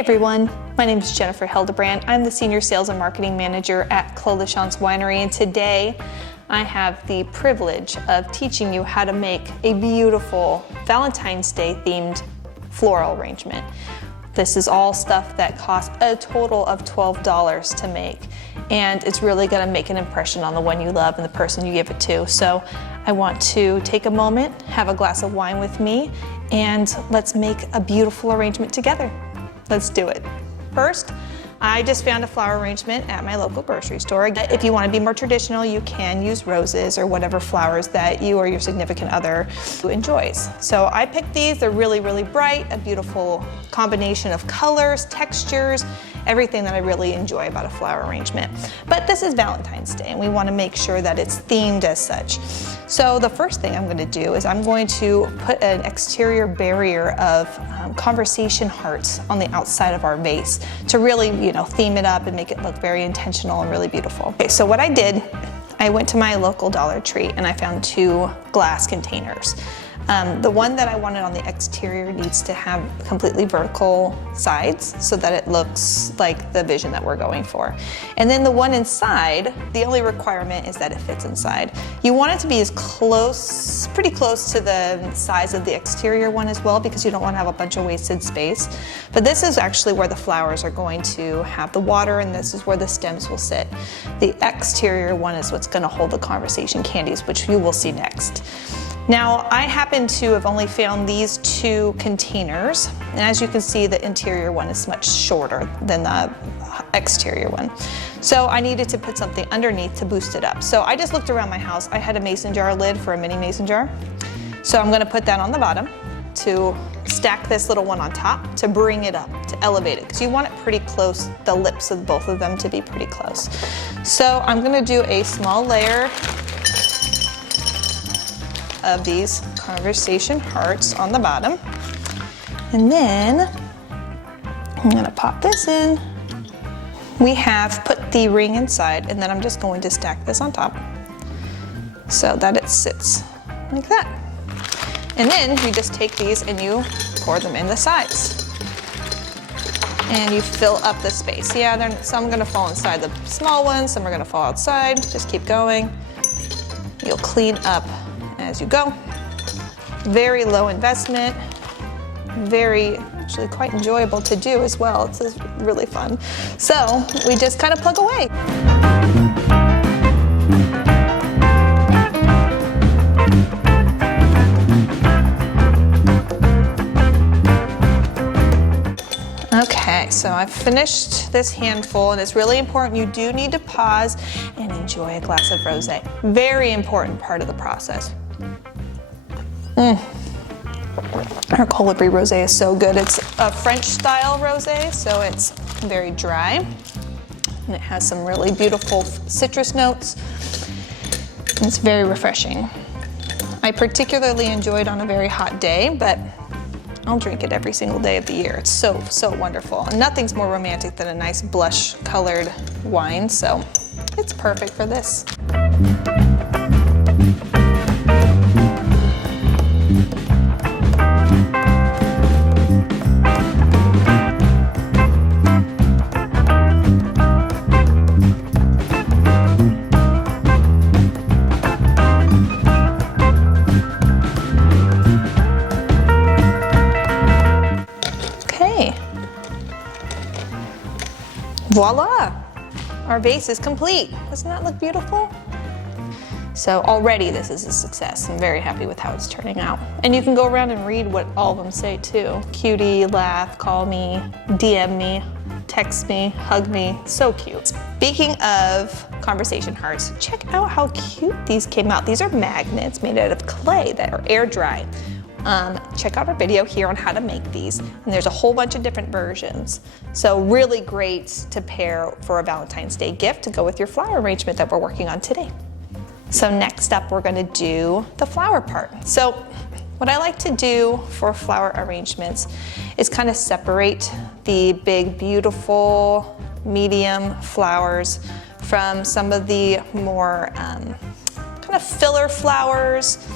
everyone, my name is Jennifer Hildebrand. I'm the Senior Sales and Marketing Manager at Clos de Champs Winery, and today I have the privilege of teaching you how to make a beautiful Valentine's Day themed floral arrangement. This is all stuff that costs a total of $12 to make, and it's really going to make an impression on the one you love and the person you give it to. So I want to take a moment, have a glass of wine with me, and let's make a beautiful arrangement together. Let's do it. First, I just found a flower arrangement at my local grocery store. If you want to be more traditional, you can use roses or whatever flowers that you or your significant other enjoys. So I picked these. They're really, really bright, a beautiful combination of colors, textures, everything that I really enjoy about a flower arrangement. But this is Valentine's Day, and we want to make sure that it's themed as such. So the first thing I'm going to do is I'm going to put an exterior barrier of conversation hearts on the outside of our vase to really, theme it up and make it look very intentional and really beautiful. Okay, so what I did, I went to my local Dollar Tree and I found 2 glass containers. The one that I wanted on the exterior needs to have completely vertical sides so that it looks like the vision that we're going for. And then the one inside, the only requirement is that it fits inside. You want it to be pretty close to the size of the exterior one as well, because you don't want to have a bunch of wasted space. But this is actually where the flowers are going to have the water, and this is where the stems will sit. The exterior one is what's going to hold the conversation candies, which you will see next. Now, I happen to have only found these 2 containers, and as you can see, the interior one is much shorter than the exterior one. So I needed to put something underneath to boost it up. So I just looked around my house. I had a mason jar lid for a mini mason jar. So I'm gonna put that on the bottom to stack this little one on top to bring it up, to elevate it, because you want it pretty close, the lips of both of them to be pretty close. So I'm gonna do a small layer of these conversation hearts on the bottom. And then I'm gonna pop this in. We have put the ring inside, and then I'm just going to stack this on top so that it sits like that. And then you just take these and you pour them in the sides. And you fill up the space. Yeah, some are gonna fall inside the small ones, some are gonna fall outside. Just keep going. You'll clean up as you go. Very low investment, actually quite enjoyable to do as well. It's really fun. So we just kind of plug away. Okay, so I've finished this handful, and it's really important. You do need to pause and enjoy a glass of rosé. Very important part of the process. Our Colibri Rosé is so good. It's a French style rosé, so it's very dry, and it has some really beautiful citrus notes. And it's very refreshing. I particularly enjoy it on a very hot day, but I'll drink it every single day of the year. It's so, so wonderful. And nothing's more romantic than a nice blush colored wine, so it's perfect for this. Voila! Our vase is complete. Doesn't that look beautiful? So already this is a success. I'm very happy with how it's turning out. And you can go around and read what all of them say too. Cutie, laugh, call me, DM me, text me, hug me. So cute. Speaking of conversation hearts, check out how cute these came out. These are magnets made out of clay that are air dry. Check out our video here on how to make these, and there's a whole bunch of different versions. So really great to pair for a Valentine's Day gift to go with your flower arrangement that we're working on today. So next up, we're gonna do the flower part. So what I like to do for flower arrangements is kind of separate the big, beautiful, medium flowers from some of the more kind of filler flowers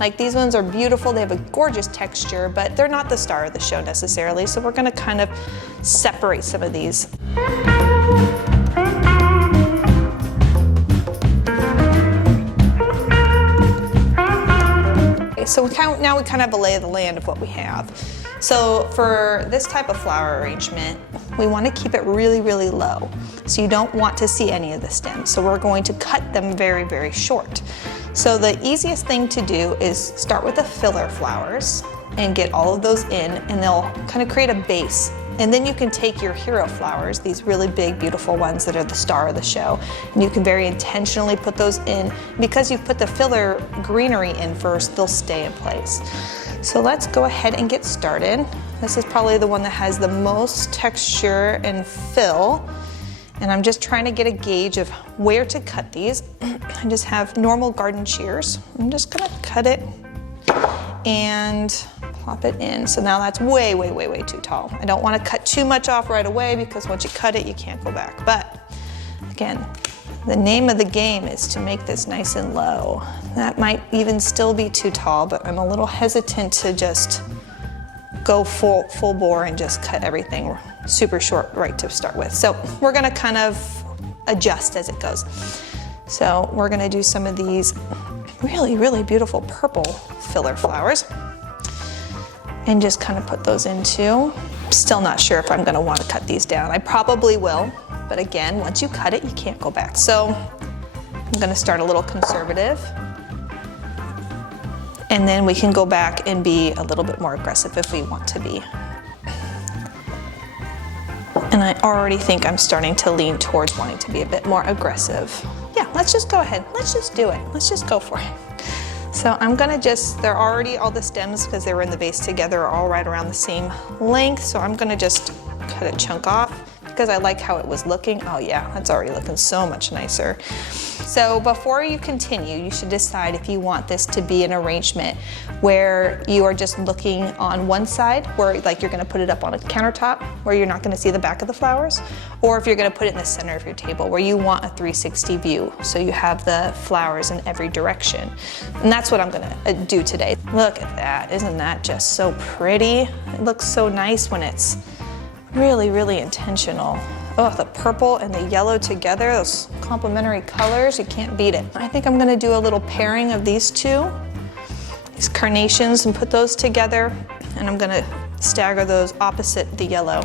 Like these ones are beautiful, they have a gorgeous texture, but they're not the star of the show necessarily, so we're gonna kind of separate some of these. Okay, so now we kind of have a lay of the land of what we have. So for this type of flower arrangement, we want to keep it really, really low. So you don't want to see any of the stems. So we're going to cut them very, very short. So the easiest thing to do is start with the filler flowers and get all of those in, and they'll kind of create a base. And then you can take your hero flowers, these really big, beautiful ones that are the star of the show, and you can very intentionally put those in. Because you've put the filler greenery in first, they'll stay in place. So let's go ahead and get started. This is probably the one that has the most texture and fill. And I'm just trying to get a gauge of where to cut these. I just have normal garden shears. I'm just gonna cut it and plop it in. So now that's way, way, way, way too tall. I don't wanna cut too much off right away because once you cut it, you can't go back. But again, the name of the game is to make this nice and low. That might even still be too tall, but I'm a little hesitant to just go full bore and just cut everything super short right to start with. So we're gonna kind of adjust as it goes. So we're gonna do some of these really, really beautiful purple filler flowers and just kind of put those into. Still not sure if I'm gonna wanna cut these down. I probably will, but again, once you cut it, you can't go back. So I'm gonna start a little conservative, and then we can go back and be a little bit more aggressive if we want to be. And I already think I'm starting to lean towards wanting to be a bit more aggressive. Yeah, let's just go ahead. Let's just do it. Let's just go for it. So I'm gonna they're already, all the stems, because they were in the vase together, are all right around the same length. So I'm gonna just cut a chunk off because I like how it was looking. Oh yeah, that's already looking so much nicer. So before you continue, you should decide if you want this to be an arrangement where you are just looking on one side, where like you're gonna put it up on a countertop where you're not gonna see the back of the flowers, or if you're gonna put it in the center of your table where you want a 360 view, so you have the flowers in every direction. And that's what I'm gonna do today. Look at that, isn't that just so pretty? It looks so nice when it's really, really intentional. Oh, the purple and the yellow together, those complementary colors, you can't beat it. I think I'm gonna do a little pairing of these two, these carnations, and put those together. And I'm gonna stagger those opposite the yellow,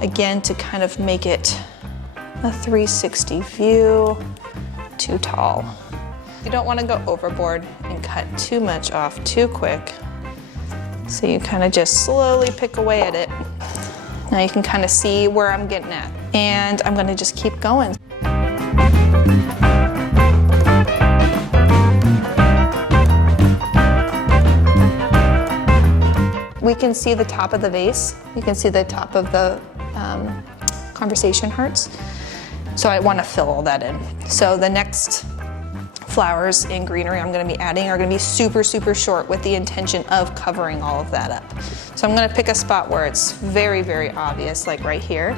again, to kind of make it a 360 view. Too tall. You don't wanna go overboard and cut too much off too quick. So you kind of just slowly pick away at it. Now you can kind of see where I'm getting at. And I'm gonna just keep going. We can see the top of the vase. You can see the top of the conversation hearts. So I wanna fill all that in. So the next flowers in greenery I'm gonna be adding are gonna be super, super short with the intention of covering all of that up. So I'm gonna pick a spot where it's very, very obvious, like right here,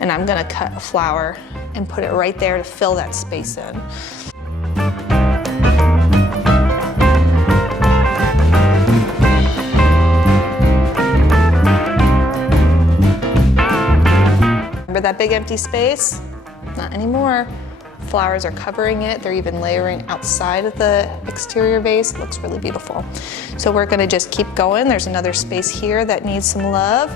and I'm gonna cut a flower and put it right there to fill that space in. Remember that big empty space? Not anymore. Flowers are covering it. They're even layering outside of the exterior vase. It looks really beautiful. So we're gonna just keep going. There's another space here that needs some love.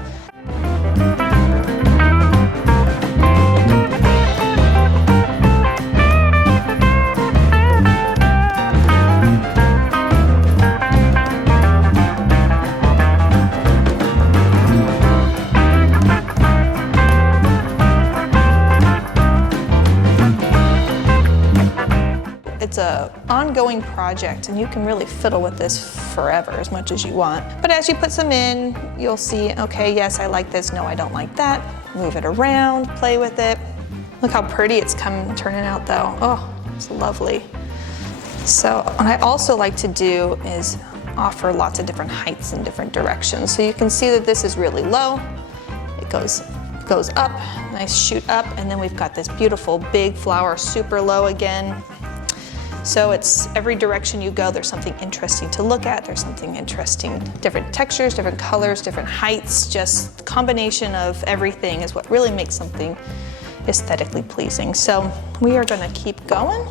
It's an ongoing project, and you can really fiddle with this forever, as much as you want. But as you put some in, you'll see, okay, yes, I like this, no, I don't like that. Move it around, play with it. Look how pretty it's turning out though. Oh, it's lovely. So what I also like to do is offer lots of different heights and different directions. So you can see that this is really low. It goes up, nice shoot up, and then we've got this beautiful big flower, super low again. So it's every direction you go, there's something interesting to look at, there's something interesting, different textures, different colors, different heights, just combination of everything is what really makes something aesthetically pleasing. So we are gonna keep going.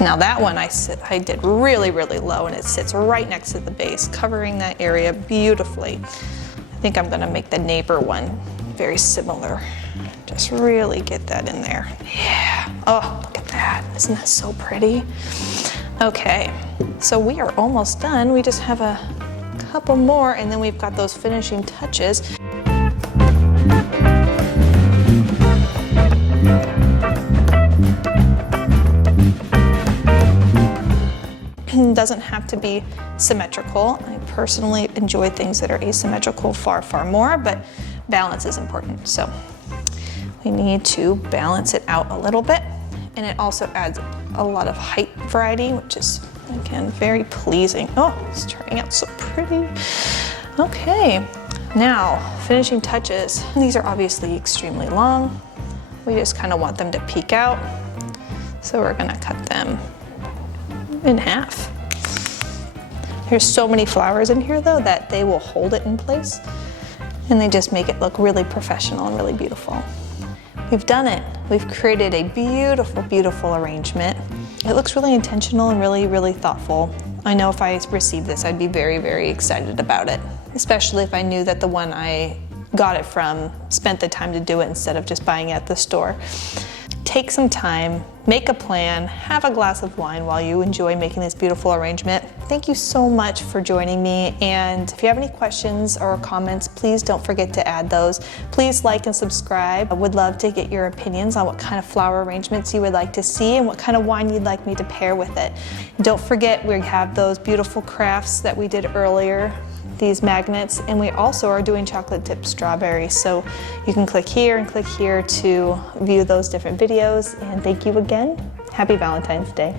Now that one I did really, really low, and it sits right next to the base, covering that area beautifully. I think I'm gonna make the neighbor one very similar. Just really get that in there. Yeah, oh, look at that. Isn't that so pretty? Okay, so we are almost done. We just have a couple more, and then we've got those finishing touches. Doesn't have to be symmetrical. I personally enjoy things that are asymmetrical far, far more, but balance is important. So we need to balance it out a little bit, and it also adds a lot of height variety, which is, again, very pleasing. Oh, it's turning out so pretty. Okay, now finishing touches. These are obviously extremely long. We just kind of want them to peek out. So we're gonna cut them in half. There's so many flowers in here though that they will hold it in place, and they just make it look really professional and really beautiful. We've done it. We've created a beautiful, beautiful arrangement. It looks really intentional and really, really thoughtful. I know if I received this, I'd be very, very excited about it, especially if I knew that the one I got it from spent the time to do it instead of just buying it at the store. Take some time, make a plan, have a glass of wine while you enjoy making this beautiful arrangement. Thank you so much for joining me, and if you have any questions or comments, please don't forget to add those. Please like and subscribe. I would love to get your opinions on what kind of flower arrangements you would like to see and what kind of wine you'd like me to pair with it. Don't forget, we have those beautiful crafts that we did earlier, these magnets, and we also are doing chocolate dipped strawberries. So you can click here and click here to view those different videos. And thank you again. Happy Valentine's Day.